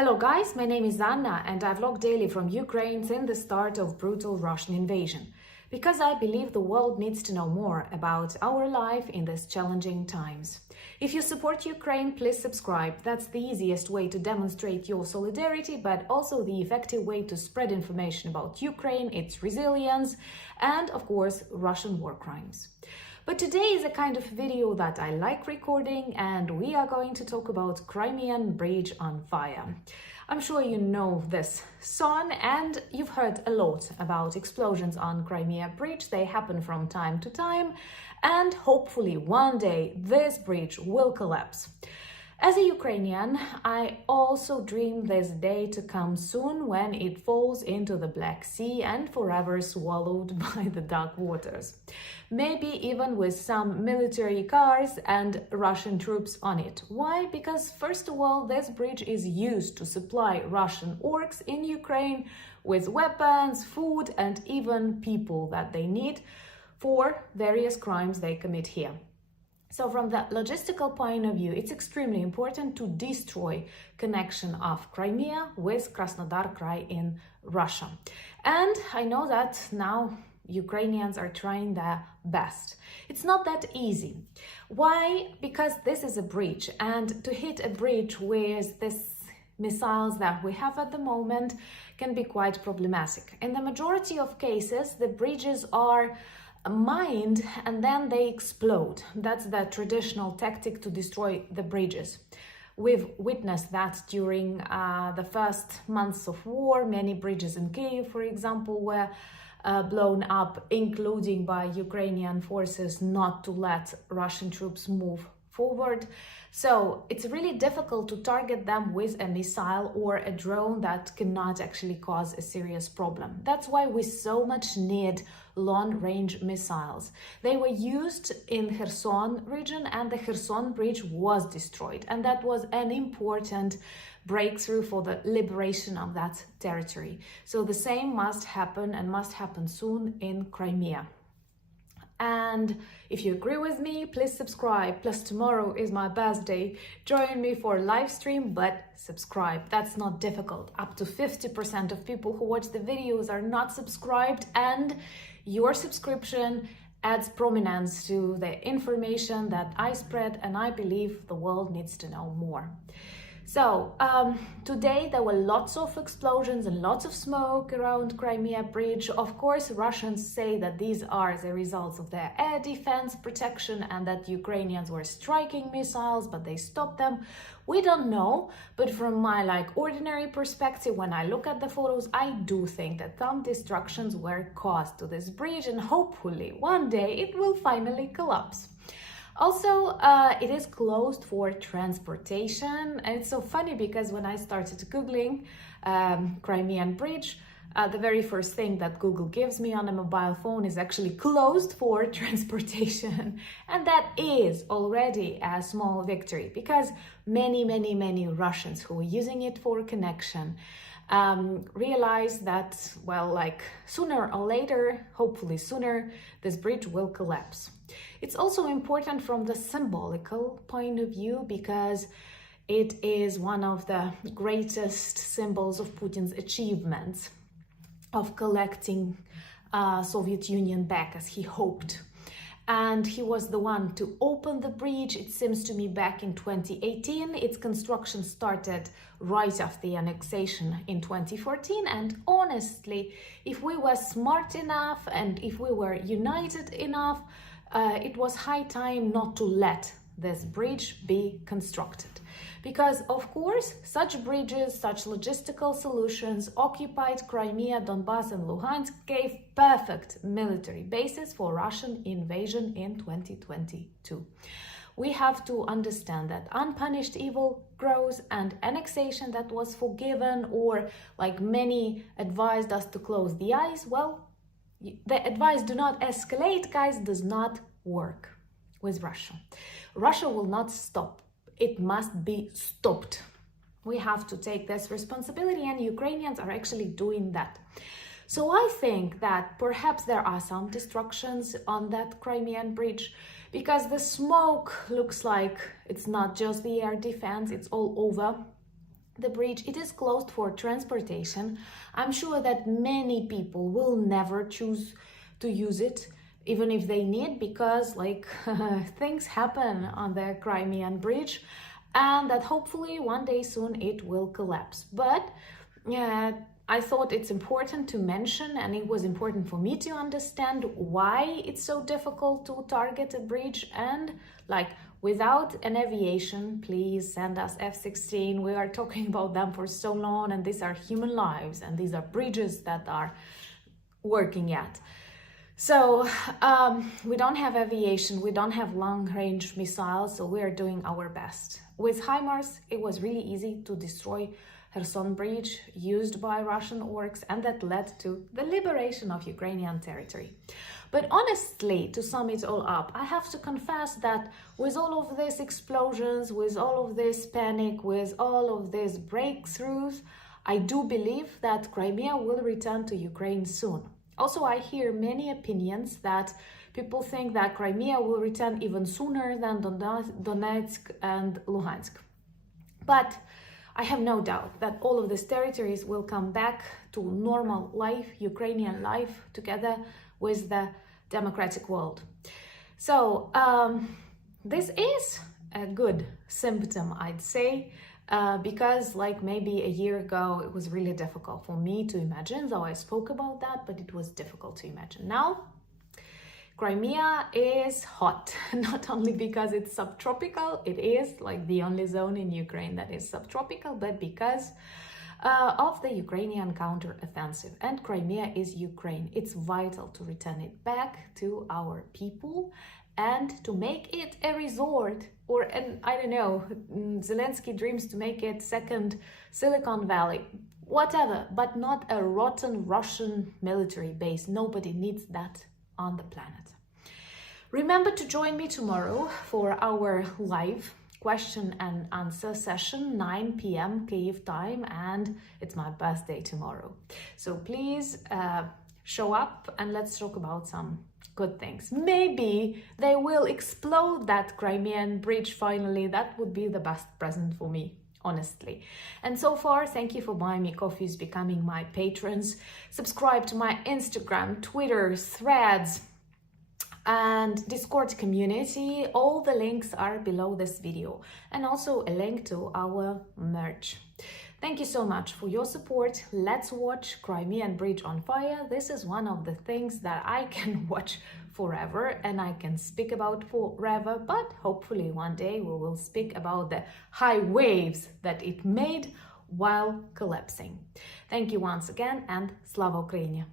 Hello guys, my name is Anna and I vlog daily from Ukraine since the start of brutal Russian invasion, because I believe the world needs to know more about our life in these challenging times. If you support Ukraine, please subscribe. That's the easiest way to demonstrate your solidarity, but also the effective way to spread information about Ukraine, its resilience, and of course, Russian war crimes. But today is a kind of video that I like recording, and we are going to talk about Crimean Bridge on Fire. I'm sure you know this song and you've heard a lot about explosions on Crimea Bridge. They happen from time to time, and hopefully one day this bridge will collapse. As a Ukrainian, I also dream this day to come soon when it falls into the Black Sea and forever swallowed by the dark waters. Maybe even with some military cars and Russian troops on it. Why? Because first of all, this bridge is used to supply Russian orcs in Ukraine with weapons, food, and even people that they need for various crimes they commit here. So from the logistical point of view, it's extremely important to destroy connection of Crimea with Krasnodar Krai in Russia. And I know that now Ukrainians are trying their best. It's not that easy. Why? Because this is a bridge, and to hit a bridge with these missiles that we have at the moment can be quite problematic. In the majority of cases, the bridges are mined and then they explode. That's the traditional tactic to destroy the bridges. We've witnessed that during the first months of war. Many bridges in Kyiv, for example, were blown up, including by Ukrainian forces not to let Russian troops move forward. So it's really difficult to target them with a missile or a drone that cannot actually cause a serious problem. That's why we so much need long-range missiles. They were used in Kherson region, and the Kherson bridge was destroyed, and that was an important breakthrough for the liberation of that territory. So the same must happen, and must happen soon, in Crimea. And if you agree with me, please subscribe. Plus tomorrow is my birthday. Join me for a live stream, but subscribe. That's not difficult. Up to 50% of people who watch the videos are not subscribed, and your subscription adds prominence to the information that I spread, and I believe the world needs to know more. So today there were lots of explosions and lots of smoke around Crimea Bridge. Of course, Russians say that these are the results of their air defense protection and that Ukrainians were striking missiles, but they stopped them. We don't know, but from my ordinary perspective, when I look at the photos, I do think that some destructions were caused to this bridge, and hopefully one day it will finally collapse. Also, it is closed for transportation, and it's so funny because when I started Googling Crimean Bridge, the very first thing that Google gives me on a mobile phone is actually closed for transportation. And that is already a small victory, because many Russians who are using it for connection realize that, sooner or later, hopefully sooner, this bridge will collapse. It's also important from the symbolical point of view, because it is one of the greatest symbols of Putin's achievements of collecting Soviet Union back, as he hoped. And he was the one to open the bridge, it seems to me, back in 2018. Its construction started right after the annexation in 2014. And honestly, if we were smart enough and if we were united enough, it was high time not to let this bridge be constructed. Because, of course, such bridges, such logistical solutions occupied Crimea, Donbass, and Luhansk, gave perfect military basis for Russian invasion in 2022. We have to understand that unpunished evil grows, and annexation that was forgiven, or like many advised us to close the eyes, well, the advice do not escalate, guys, does not work with Russia. Russia will not stop. It must be stopped. We have to take this responsibility, and Ukrainians are actually doing that. So I think that perhaps there are some destructions on that Crimean bridge, because the smoke looks like it's not just the air defense, it's all over. the bridge, it is closed for transportation. I'm sure that many people will never choose to use it, even if they need, because like things happen on the Crimean Bridge, and that hopefully one day soon it will collapse. But I thought it's important to mention, and it was important for me to understand why it's so difficult to target a bridge. And like, without an aviation, please send us F-16. We are talking about them for so long, and these are human lives, and these are bridges that are working yet. So we don't have aviation, we don't have long-range missiles, so we are doing our best. With HIMARS, it was really easy to destroy Kherson Bridge used by Russian orcs, and that led to the liberation of Ukrainian territory. But honestly, to sum it all up, I have to confess that with all of these explosions, with all of this panic, with all of these breakthroughs, I do believe that Crimea will return to Ukraine soon. Also, I hear many opinions that people think that Crimea will return even sooner than Donetsk and Luhansk. But I have no doubt that all of these territories will come back to normal life, Ukrainian life, together with the democratic world. So this is a good symptom, I'd say, because like maybe a year ago, it was really difficult for me to imagine, though I spoke about that, but it was difficult to imagine. Now, Crimea is hot, not only because it's subtropical, it is like the only zone in Ukraine that is subtropical, but because of the Ukrainian counter-offensive. And Crimea is Ukraine. It's vital to return it back to our people and to make it a resort, or I don't know, Zelensky dreams to make it second Silicon Valley, whatever, but not a rotten Russian military base. Nobody needs that on the planet. Remember to join me tomorrow for our live question and answer session, 9 p.m. Kyiv time, and it's my birthday tomorrow. So please show up and let's talk about some good things. Maybe they will explode that Crimean bridge finally. That would be the best present for me, honestly. And so far, thank you for buying me coffees, becoming my patrons. Subscribe to my Instagram, Twitter, Threads, and Discord community. All the links are below this video, and also a link to our merch. Thank you so much for your support. Let's watch Crimean Bridge on fire. This is one of the things that I can watch forever and I can speak about forever, but hopefully one day we will speak about the high waves that it made while collapsing. Thank you once again, and Slava Ukraini!